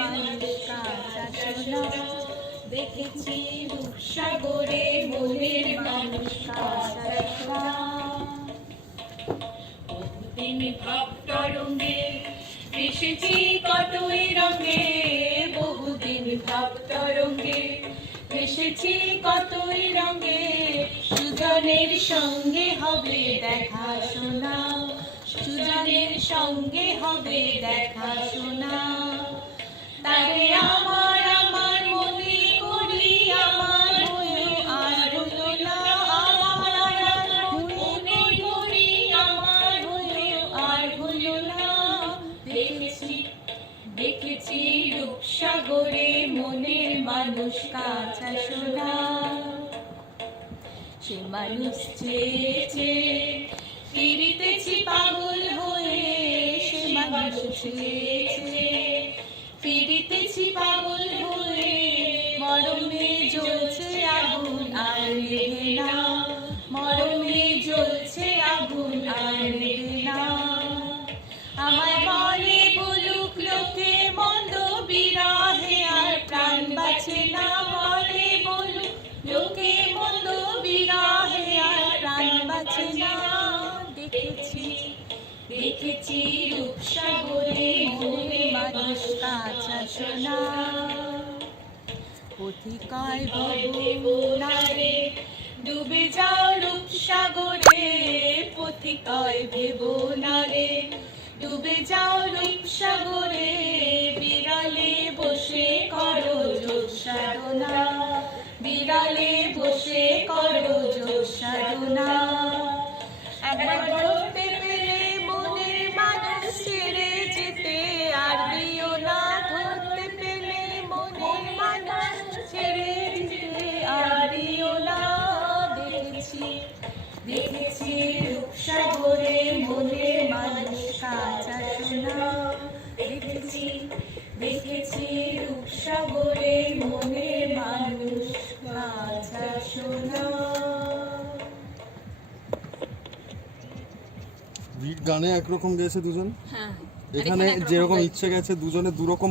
মানুষ কাঁচা সোনা, দেখেছি রূপসাগরে মনের মানুষ কাঁচা সোনা। বহুদিন ভাব তরঙ্গে এসেছি কতই রঙে, বহুদিন ভাব তরঙ্গে এসেছি কতই রঙে, সুজনের সঙ্গে হবে দেখা শোনা, সুজনের সঙ্গে হবে দেখা শোনা। তারে আমার আমার মনে করি আমার হয়ে আর হলো না, আমার আমার মনে করি আমার হয়ে আর হলো না। দেখেছি দেখেছি রূপসাগরে মনের মানুষ কাঁচা সোনা, সে মানুষ চেয়েছে ফিরিতেছি পাগল হয়ে, সে মানুষ চেয়েছে ফিরিতেছি পাগল হয়ে। মরমে জ্বলছে আগুন আর নেভে না, মরমে জ্বলছে আগুন আর নেভে না। আমায় বলে বলুক লোকে মন্দ বিরহে আর প্রাণ বাঁচে না, বলে বলুক লোকে মন্দ বিরহে আর প্রাণ বাঁচে না। দেখেছি দেখেছি রূপসাগরে মনের মানুষ কাঁচা সোনা, পথিকায় ভেবো না রে ডুবে যাও রূপসাগরে, পথিকায় ভেবো না রে ডুবে যাও রূপসাগরে। বিড়ালে বসে করো যোগ সাধনা, বিড়ালে বসে করো যোগ সাধনা। একবার ধরতে পেরে মনের মানুষ ছেড়ে যেতে আর দিও না, ধরতে পেলে মনের মানুষ ছেড়ে যেতে আর দিও না। দেখেছি দেখেছি রূপসাগরে মনের মানুষ কাঁচা সোনা, দেখেছি দেখেছি রূপসাগরে মনের মানুষ কাঁচা সোনা। গানে একরকম গেছে দুজন, এখানে যেরকম ইচ্ছে গেছে দুজনে দুরকম।